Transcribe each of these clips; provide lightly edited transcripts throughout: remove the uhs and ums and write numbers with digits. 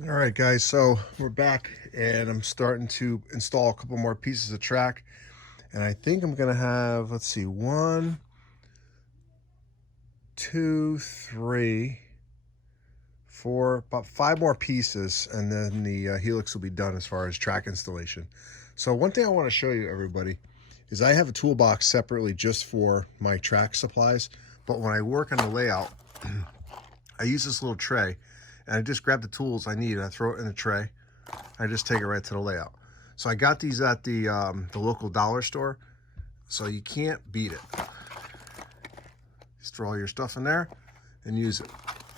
All right, guys, so we're back and I'm starting to install a couple more pieces of track. And I think I'm gonna have, let's see, one, two, three, four, about five more pieces, and then the Helix will be done as far as track installation. So one thing I want to show you, everybody, is I have a toolbox separately just for my track supplies. But when I work on the layout, I use this little tray, and I just grab the tools I need and I throw it in the tray. I just take it right to the layout. So I got these at the local dollar store, so you can't beat it. Just throw all your stuff in there and use it.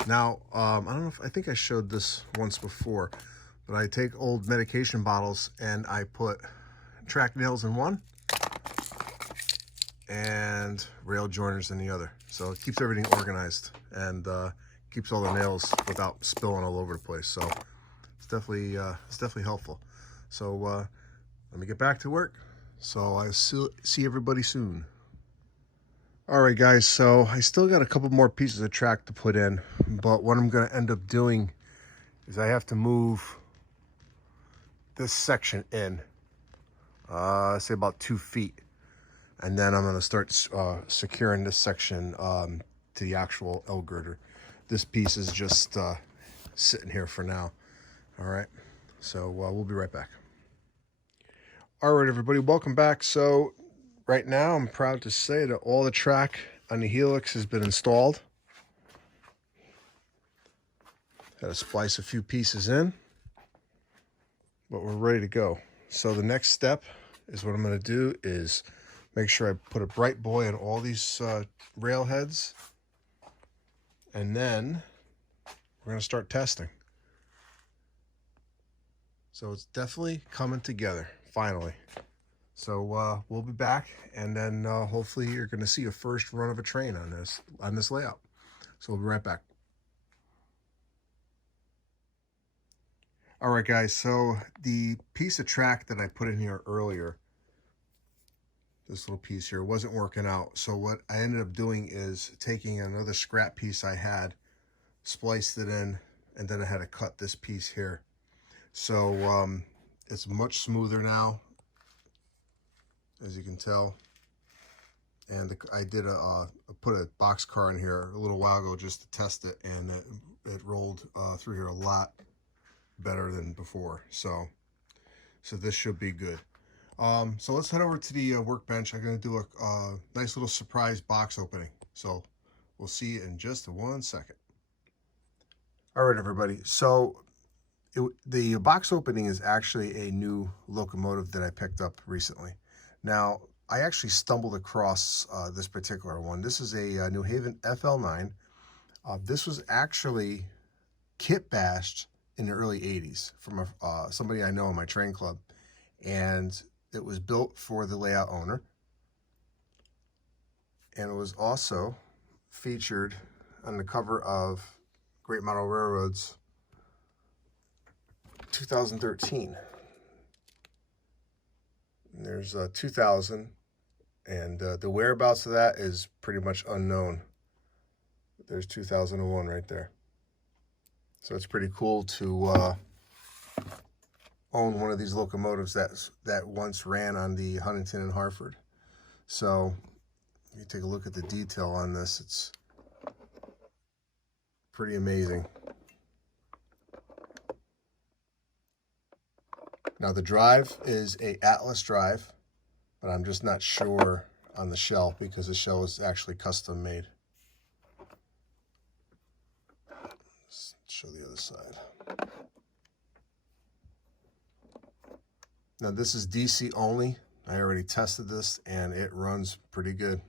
Now, I don't know if, I think I showed this once before, but I take old medication bottles and I put track nails in one and rail joiners in the other. So it keeps everything organized and keeps all the nails without spilling all over the place. So it's definitely helpful. So let me get back to work. So I'll see everybody soon. All right, guys, so I still got a couple more pieces of track to put in, but what I'm going to end up doing is I have to move this section in, say about 2 feet, and then I'm going to start securing this section to the actual L girder. This piece is just sitting here for now. All right, so we'll be right back. All right, everybody, welcome back. So right now, I'm proud to say that all the track on the Helix has been installed. Got to splice a few pieces in, but we're ready to go. So the next step is what I'm going to do is make sure I put a bright boy on all these rail heads, and then we're going to start testing. So it's definitely coming together, finally. So we'll be back, and then hopefully you're going to see a first run of a train on this layout. So we'll be right back. All right, guys. So the piece of track that I put in here earlier, this little piece here, wasn't working out. So what I ended up doing is taking another scrap piece I had, spliced it in, and then I had to cut this piece here. So it's much smoother now, as you can tell. And I did put a box car in here a little while ago just to test it, and it rolled through here a lot better than before. So this should be good. So let's head over to the workbench. I'm going to do a nice little surprise box opening. So we'll see you in just 1 second. All right, everybody. So the box opening is actually a new locomotive that I picked up recently. Now, I actually stumbled across this particular one. This is a New Haven FL9. This was actually kit bashed in the early 80s from somebody I know in my train club. And it was built for the layout owner. And it was also featured on the cover of Great Model Railroad's 2013. And there's 2000, and the whereabouts of that is pretty much unknown. There's 2001 right there. So it's pretty cool to own one of these locomotives that once ran on the Huntington and Hartford. So you take a look at the detail on this. It's pretty amazing. Now the drive is a Atlas drive, but I'm just not sure on the shell because the shell is actually custom made. Let's show the other side. Now this is DC only. I already tested this and it runs pretty good.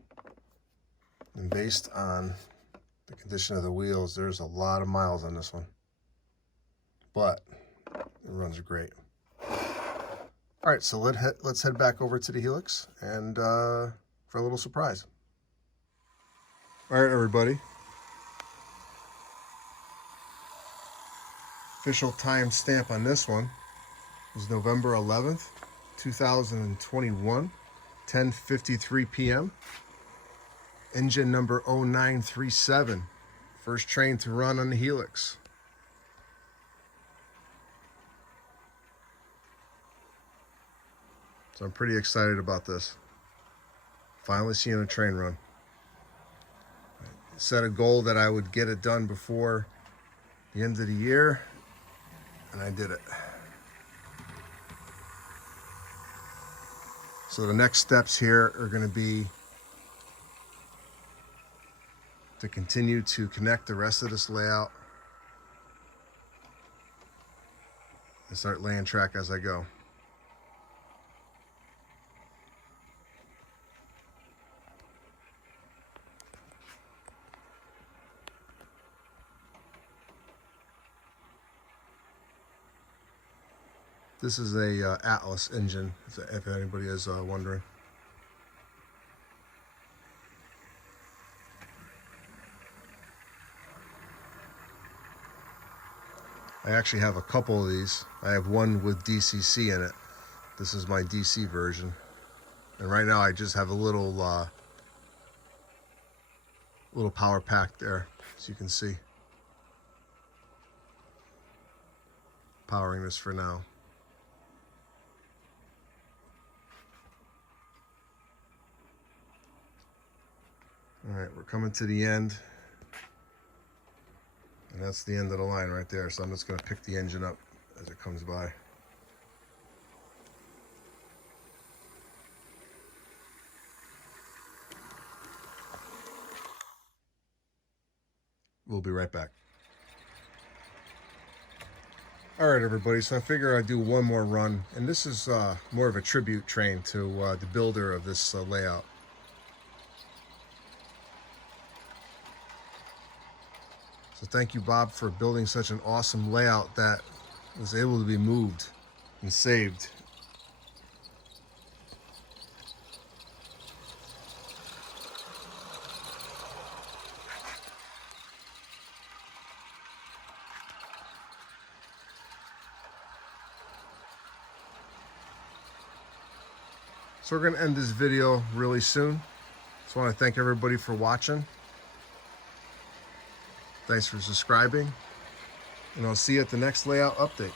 And based on the condition of the wheels, there's a lot of miles on this one, but it runs great. All right, so let's head back over to the Helix and for a little surprise. All right, everybody. Official time stamp on this one is November 11th, 2021, 10:53 p.m. Engine number 0937. First train to run on the Helix. So I'm pretty excited about this. Finally seeing a train run. Set a goal that I would get it done before the end of the year, and I did it. So the next steps here are going to be to continue to connect the rest of this layout and start laying track as I go. This is a Atlas engine, if anybody is wondering. I actually have a couple of these. I have one with DCC in it. This is my DC version. And right now I just have a little power pack there, as you can see. Powering this for now. All right, we're coming to the end. And that's the end of the line right there. So I'm just going to pick the engine up as it comes by. We'll be right back. All right, everybody, so I figure I'd do one more run. And this is more of a tribute train to the builder of this layout. So thank you, Bob, for building such an awesome layout that was able to be moved and saved. So we're going to end this video really soon. Just want to thank everybody for watching. Thanks for subscribing, and I'll see you at the next layout update.